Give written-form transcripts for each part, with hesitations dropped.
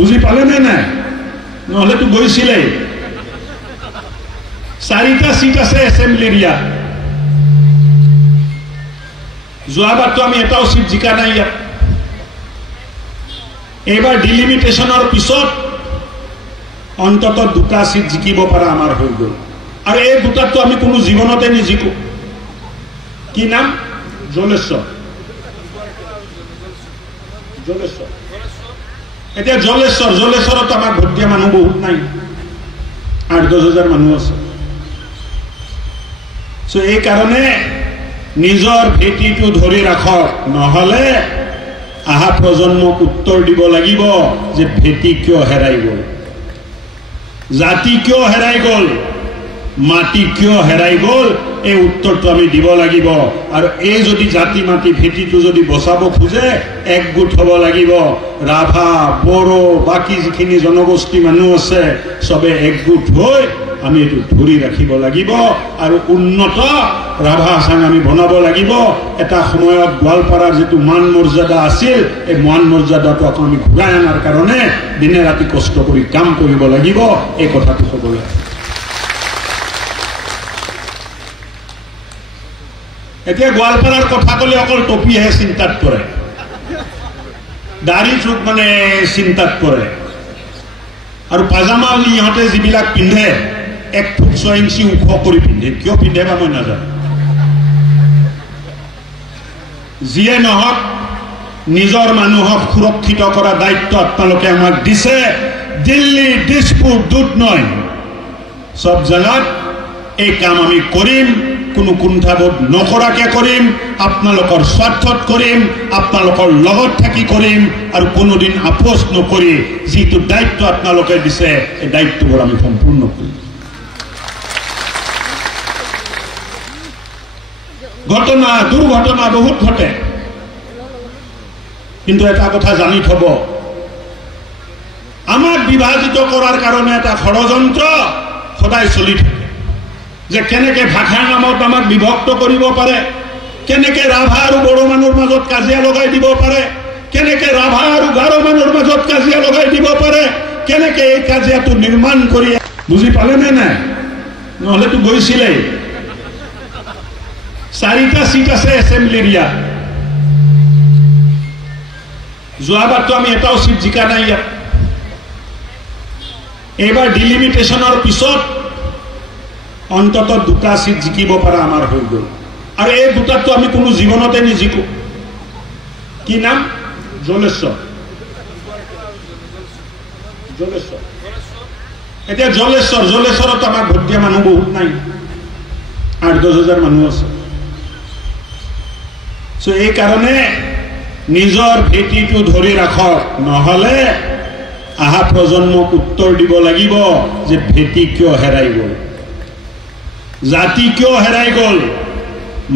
বুঝি পালে না নহলে তো গৈছিলে 4টা সিট আছে এসেম্বলি এরিয়া যোৱাবাৰ তো আমি এটাও সিট জিকা নাই ইয়াত এবাৰ ডিলিমিটেশনৰ পিছত অন্তত 2টা সিট জিকিব পৰা আমাৰ হৈ গল আৰু এই দুটাতো আমি কোনো জীৱনতে নিজিকো কি নাম জলেশ্বৰ এতিয়া জলেশ্বৰত আমাৰ ভোট দিয়া মানুহ বহুত নাই 8-10 হাজাৰ মানুহ আছে সো এই কাৰণে নিজৰ ভেটিটো ধৰি ৰাখক নহলে আহা প্ৰজন্মক উত্তৰ দিব লাগিব যে ভেটি কিয় হেৰাই গল জাতি কিয় হেৰাই গল মাটি কিয় হেৰাই গল এই উত্তৰটো আমি দিব লাগিব আৰু এই যদি জাতি মাটি ভেটিটো যদি বচাব খুজে একগোট হ'ব লাগিব ৰাভা বড়ো বাকি যিখিনি জনগোষ্ঠী মানুহ আছে সবে একগোট হৈ আমি এটো ধৰি ৰাখিব লাগিব আৰু উন্নত ৰাভা আসাম আমি বনাব লাগিব এটা সময়ত গোৱালপাৰাৰ যেটো মান মৰ্যাদা আছিল এই মান মৰ্যাদাটো আমি ঘূৰাই আনাৰ কাৰণে দিনে ৰাতি কষ্ট কৰি কাম কৰিব লাগিব এই কথাটো ক'বলৈ এতিয়া গোৱালপাৰাৰ কথা কলে অকল টপিহে চিন্তাত কৰে দাড়ি চুক মানে চিন্তাত কৰে আৰু পাজামা ইহঁতে যিবিলাক পিন্ধে 1 ফুট 6 ইঞ্চি ওখ কৰি পিন্ধে কিয় পিন্ধে বা মই নাজানো যিয়ে নহওক নিজৰ মানুহক সুৰক্ষিত কৰা দায়িত্ব আপোনালোকে আমাক দিছে দিল্লী দিছপুৰ দুধনৈ সব জায়গাত এই কাম আমি কৰিম কোনো কুণ্ঠাবোধ নকৰাকে কৰিম আপোনালোকৰ স্বাৰ্থত কৰিম আপোনালোকৰ লগত থাকি কৰিম আৰু কোনোদিন আপোচ নকৰি যিটো দায়িত্ব আপোনালোকে দিছে এই দায়িত্ববোৰ আমি সম্পূৰ্ণ কৰিম ঘটনা দুৰ্ঘটনা বহুত ঘটে কিন্তু এটা কথা জানি থব আমাক বিভাজিত কৰাৰ কাৰণে এটা ষড়যন্ত্ৰ সদায় চলি থাকে যে কেনেকে ভাষাৰ নামত আমাক বিভক্ত কৰিব পাৰে কেনেকে ৰাভা আৰু বড়ো মানুহৰ মাজত কাজিয়া লগাই দিব পাৰে কেনেকে ৰাভা আৰু গাৰো মানুহৰ মাজত কাজিয়া লগাই দিব পাৰে কেনেকে এই কাজিয়াটো নিৰ্মাণ কৰি বুজি পালে না নহলে তো গৈছিলে 4টা সিট আছে এসেম্বলি এরিয়া যোৱাবাৰ তো আমি এটাও সিট জিকা নাই ইয়াত এবাৰ ডিলিমিটেশনৰ পিছত অন্তত 2টা সিট জিকিব পৰা আমাৰ হৈ গল আৰু এই দুটাতো আমি কোনো জীৱনতে নিজিকো কি নাম জলেশ্বৰ এতিয়া জলেশ্বৰত আমাৰ ভোট দিয়া মানুহ বহুত নাই 8-10 হাজাৰ মানুহ আছে সো এই কাৰণে নিজৰ ভেটিটো ধৰি ৰাখক নহলে আহা প্ৰজন্মক উত্তৰ দিব লাগিব যে ভেটি কিয় হেৰাই গল জাতি কিয় হেৰাই গল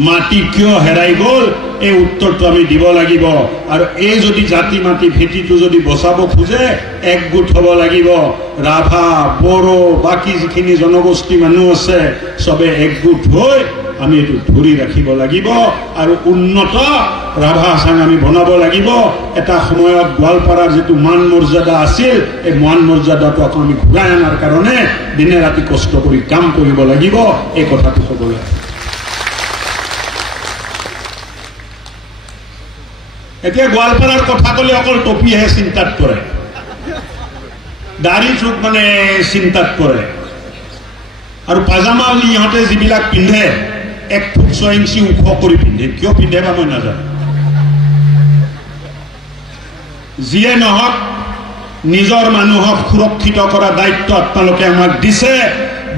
মাটি কিয় হেৰাই গল এই উত্তৰটো আমি দিব লাগিব আৰু এই যদি জাতি মাটি ভেটিটো যদি বচাব খুজে একগোট হ'ব লাগিব ৰাভা বড়ো বাকি যিখিনি জনগোষ্ঠী মানুহ আছে সবে একগোট হৈ আমি এটো ধৰি ৰাখিব লাগিব আৰু উন্নত ৰাভা আসাম আমি বনাব লাগিব এটা সময়ত গোৱালপাৰাৰ যেটো মান মৰ্যাদা আছিল এই মান মৰ্যাদাটো আমি ঘূৰাই আনাৰ কাৰণে দিনে ৰাতি কষ্ট কৰি কাম কৰিব লাগিব এই কথাটো ক'বলৈ এতিয়া গোৱালপাৰাৰ কথা কলে অকল টপিহে চিন্তাত কৰে দাড়ি চুক মানে চিন্তাত কৰে আৰু পাজামা ইহঁতে যিবিলাক পিন্ধে 1 ফুট 6 ইঞ্চি ওখ কৰি পিন্ধে কিয় পিন্ধে বা মই নাজানো যিয়ে নহওক নিজৰ মানুহক সুৰক্ষিত কৰা দায়িত্ব আপোনালোকে আমাক দিছে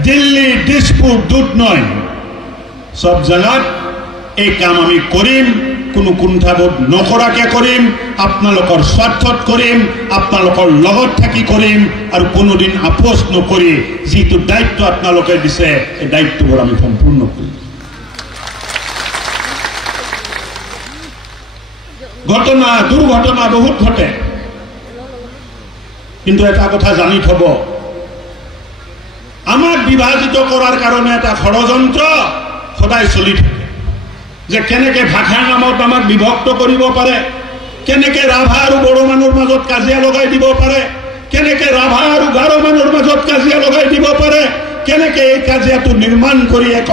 দিল্লী দিছপুৰ দুধনৈ সব জায়গাত এই কাম আমি কৰিম কোনো কুণ্ঠাবোধ নকৰাকে কৰিম আপোনালোকৰ স্বাৰ্থত কৰিম আপোনালোকৰ লগত থাকি কৰিম আৰু কোনোদিন আপোচ নকৰি যিটো দায়িত্ব আপোনালোকে দিছে এই দায়িত্ববোৰ আমি সম্পূৰ্ণ কৰিম ঘটনা দুৰ্ঘটনা বহুত ঘটে কিন্তু এটা কথা জানি থব আমাক বিভাজিত কৰাৰ কাৰণে এটা ষড়যন্ত্ৰ সদায় চলি থাকে যে কেনেকে ভাষাৰ নামত আমাক বিভক্ত কৰিব পাৰে কেনেকে ৰাভা আৰু বড়ো মানুহৰ মাজত কাজিয়া লগাই দিব পাৰে কেনেকে এই কাজিয়াটো নিৰ্মাণ কৰি এক